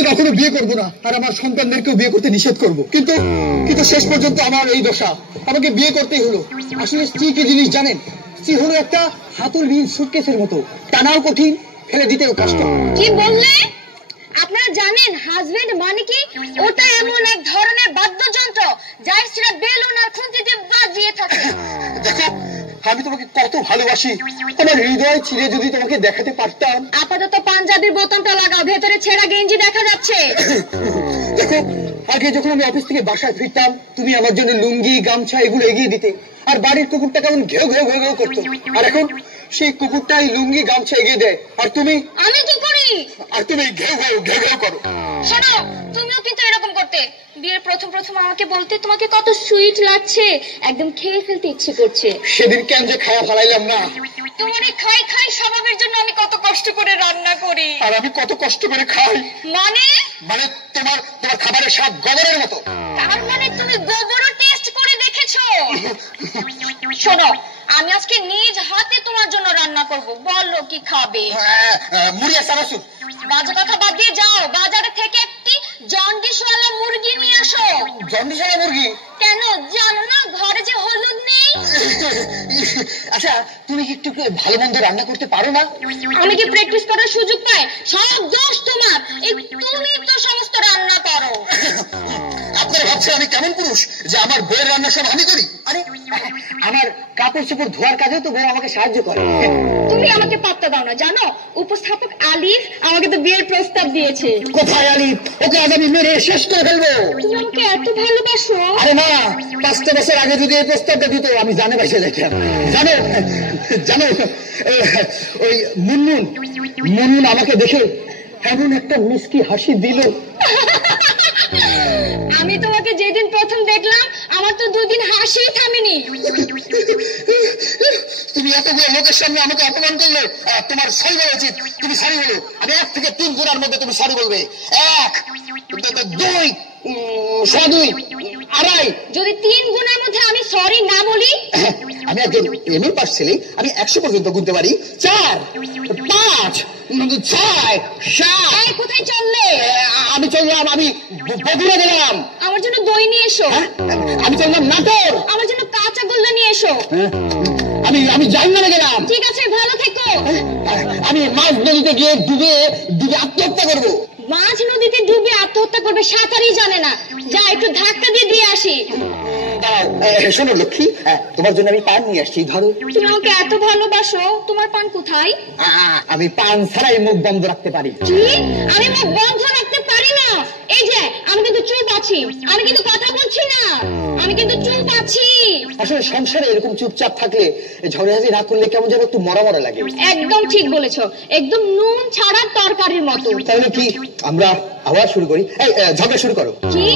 আমি কখনো বিয়ে করবো না, আর আমার সন্তানদেরকেও বিয়ে করতে নিষেধ করবো, কিন্তু কিন্তু শেষ পর্যন্ত আমার এই দশা, আমাকে বিয়ে করতেই হলো। আসলে স্ত্রী কি জিনিস জানেন? স্ত্রী হলো একটা হাতুড়বিহীন সুটকেসের মতো, টানাও কঠিন, ফেলে দিতেও কষ্ট। কি বললে? আপনারা জানেন হাজবেন্ড মানে কি? ওটা এমন এক ধরনের বাদ্যযন্ত্র যার সেটা বেলুন আর খুন্তিতে বাজিয়ে থাকে। দেখো, আমি তোমাকে কত ভালোবাসি, আমার হৃদয় ছিঁড়ে যদি তোমাকে দেখাতে পারতাম। আপাতত পাঞ্জাবির বোতামটা লাগাও, ভেতরে ছেঁড়া গেঞ্জি দেখা যাচ্ছে। দেখো, আগে যখন আমি অফিস থেকে বাসায় ফিরতাম, তুমি আমার জন্য লুঙ্গি গামছা এগুলো এগিয়ে দিতে, আর বাড়ির কুকুরটা কেমন ঘেউ ঘেউ ঘেউ ঘেউ করতো। আর এখন সেই কুকুরটাই লুঙ্গি গামছা এগিয়ে দেয়, আর তুমি আমি কি করি? আর তুমি ঘেউ ঘেউ ঘেউ ঘেউ করো। শোনো, তুমিও কিন্তু এরকম করতে। বিয়ের প্রথম প্রথম আমাকে বলতে তোমাকে কত সুইট লাগছে, একদম খেয়ে ফেলতে ইচ্ছে করছে। সেদিন কেন যে খায়া ফেলাইলাম না। তোমার এই খাই খাই স্বভাবের জন্য আমি কত কষ্ট করে রান্না করি, আর আমি কত কষ্ট করে খাই। মানে মানে তোমার তোমার খাবারের স্বাদ গোবরের মতো। তার মানে তুমি গোবরও টেস্ট করে দেখেছো? শোনো, আমি আজকে নিজ হাতে তোমার জন্য রান্না করব, বলো কি খাবে? মুড়ি আর চানাচুর। বাজে কথা বাদ দিয়ে যাও, বাজারে থেকে একটি জন্ডিসওয়ালা মুরগি নিয়ে আসো। জন্ডিসওয়ালা মুরগি? কেন জানো না ঘরে যে হলুদ নেই? আচ্ছা, তুমি কি একটু ভালো মন্দ রান্না করতে পারো না? আমি কি প্র্যাকটিস করার সুযোগ পাই? সব দোষ তোমার, এই তুমি তো সমস্ত রান্না করো। আপনারা ভাবছেন আমি কেমন পুরুষ যে আমার বইয়ের রান্না সব আমি করি? আরে, আমার কাপড় চোপড় ধোয়ার কাজেও তো বউ আমাকে সাহায্য করে। তুমি আমাকে পাত্তা দাও না, জানো উপস্থাপক আলিফ আমাকে তো বিয়ের প্রস্তাব দিয়েছে। কোথায় আলিফ? ওকে আজ আমি মেরে শেষ করে ফেলবো। তুমি আমাকে এত ভালোবাসো? আরে না, 5টা বছর আগে যদি এই প্রস্তাবটা দিত আমি জানে বাসে যাইতাম। জানো জানো, ওই মুনমুন আমাকে দেখে এমন একটা মিষ্টি হাসি দিল। আমি তোমাকে যেদিন প্রথম দেখলাম আমার তো 2 দিন হাসি থামেনি। তুমি এতগুলো লোকের সামনে আমাকে অপমান করলে, তোমার সরি বলা উচিত। তুমি সরি বলো, আমি 1 থেকে 3 গুণার মধ্যে তুমি সরি বলবে। 1, 2, 2, 2.5। যদি 3 গুণের মধ্যে আমি সরি না বলি? আমি একজন এমএ পাস ছেলে, আমি 100 পর্যন্ত গুনতে পারি। 4, 5, 6, 7। এই কোথায় চললে? আমি চললাম, আমি বগুড়া গেলাম। আমার জন্য দই নিয়ে এসো। আমি চললাম নাটোর। আমার জন্য কাঁচা গোল্লা নিয়ে এসো। আমি জাহান্নামে গেলাম। ঠিক আছে, ভালো থেকো। আমি মাছ নদীতে গিয়ে ডুবে আত্মহত্যা করবো। মাছ নদীতে ডুবে আত্মহত্যা করবে? সাঁতারই জানে না, যা একটু ধাক্কা দিয়ে আসি। শোনো লক্ষ্মী, তোমার জন্য আমি পান নিয়ে আসছি, ধরো। তুমি আমাকে এত ভালোবাসো, তোমার পান কোথায়? আমি পান ছাড়াই মুখ বন্ধ রাখতে পারি। কি? আমি মুখ বন্ধ রাখতে পারি না? এই যে আমি কিন্তু চুপ আছি, আমি কিন্তু কথা বলছি না, আমি কিন্তু চুপ আছি। আসলে সংসারে এরকম চুপচাপ থাকলে, ঝগড়াঝাটি না করলে কেমন যেন একটু মরা মরা লাগে। একদম ঠিক বলেছো, একদম নুন ছাড়া তরকারির মতো। তাহলে কি আমরা আবার শুরু করি? ঝগড়া শুরু করো। কি?